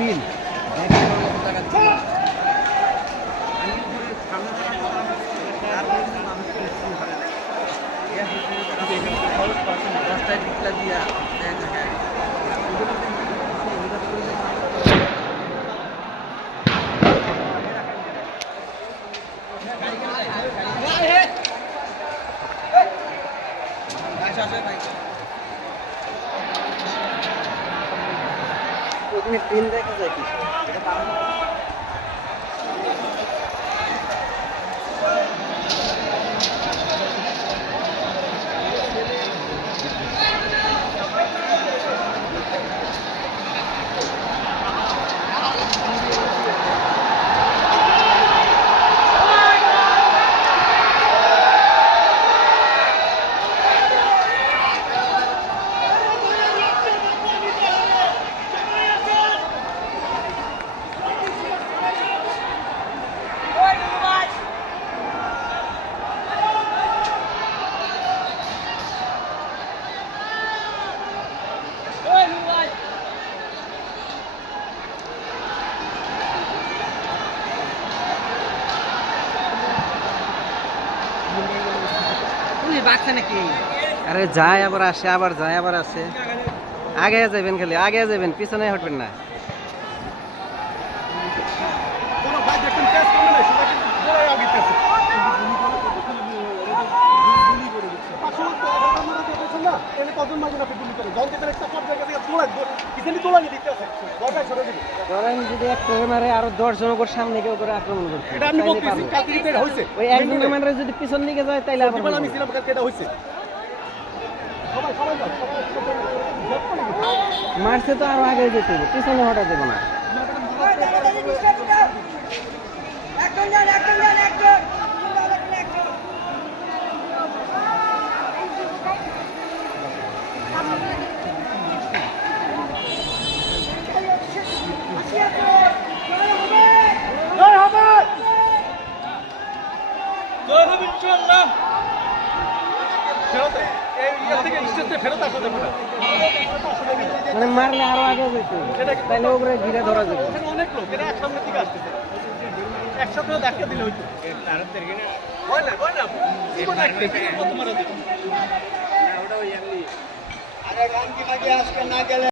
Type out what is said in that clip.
feel দশটায় টিকলা দিয়া দিন দেখা যায় কি আরে যায় আবার আসে আবার যায় আবার আসে আগে যাবেন খালি আগে যাবেন পিছনে হটবেন না যদি এক মারে আরো 10 জন ওর সামনে কেউ করে আক্রমণ করছে ওই একজনের মানে যদি পিছন দিকে যায় তাইলে মারছে তো আরো আগে যেতে হবে পিছনে হঠাৎ দেবো না মানে মারলে আরো আগে যেত তাইলে ওপরে ঘিরে ধরা যাবে অনেক লোক এরা এক সামনের দিকে আসতেছে একসাথে ধাক্কা দিলে হইতো আরে গান কি লাগে আজকে না গেলে